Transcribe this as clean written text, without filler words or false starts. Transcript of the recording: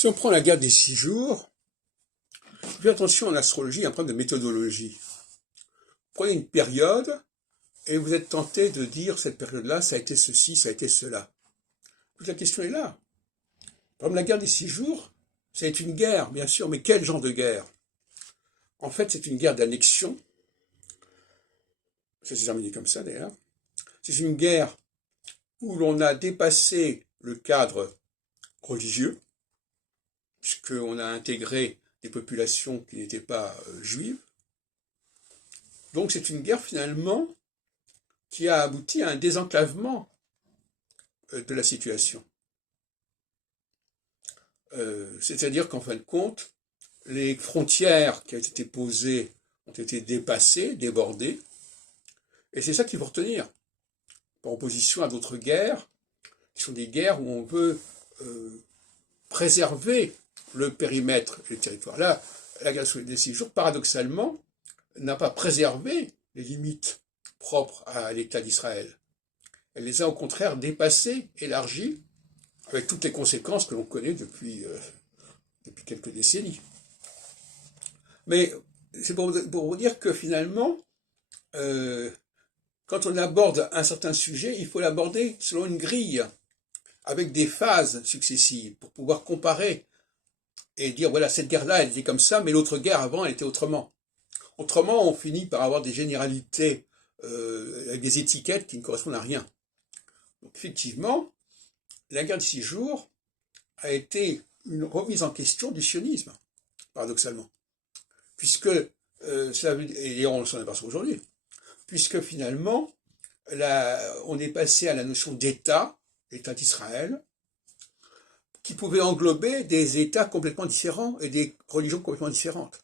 Si on prend la guerre des 6 jours, faites attention en astrologie, il y a un problème de méthodologie. Prenez une période et vous êtes tenté de dire cette période-là, ça a été ceci, ça a été cela. Toute la question est là. Par exemple, la guerre des 6 jours, c'est une guerre, bien sûr, mais quel genre de guerre? En fait, c'est une guerre d'annexion. Ça s'est terminé comme ça, d'ailleurs. C'est une guerre où l'on a dépassé le cadre religieux, puisqu'on a intégré des populations qui n'étaient pas juives. Donc c'est une guerre finalement qui a abouti à un désenclavement de la situation. C'est-à-dire qu'en fin de compte, les frontières qui avaient été posées ont été dépassées, débordées, et c'est ça qu'il faut retenir, par opposition à d'autres guerres, qui sont des guerres où on veut préserver le périmètre et le territoire. Là, la guerre des 6 jours, paradoxalement, n'a pas préservé les limites propres à l'État d'Israël. Elle les a au contraire dépassées, élargies, avec toutes les conséquences que l'on connaît depuis quelques décennies. Mais c'est pour vous dire que finalement, quand on aborde un certain sujet, il faut l'aborder selon une grille, avec des phases successives, pour pouvoir comparer et dire, voilà, cette guerre-là, elle était comme ça, mais l'autre guerre avant, elle était autrement. Autrement, on finit par avoir des généralités avec des étiquettes qui ne correspondent à rien. Donc effectivement, la guerre des 6 jours a été une remise en question du sionisme, paradoxalement. Puisque, et on s'en aperçoit aujourd'hui, puisque finalement, on est passé à la notion d'État, l'État d'Israël, qui pouvait englober des États complètement différents et des religions complètement différentes.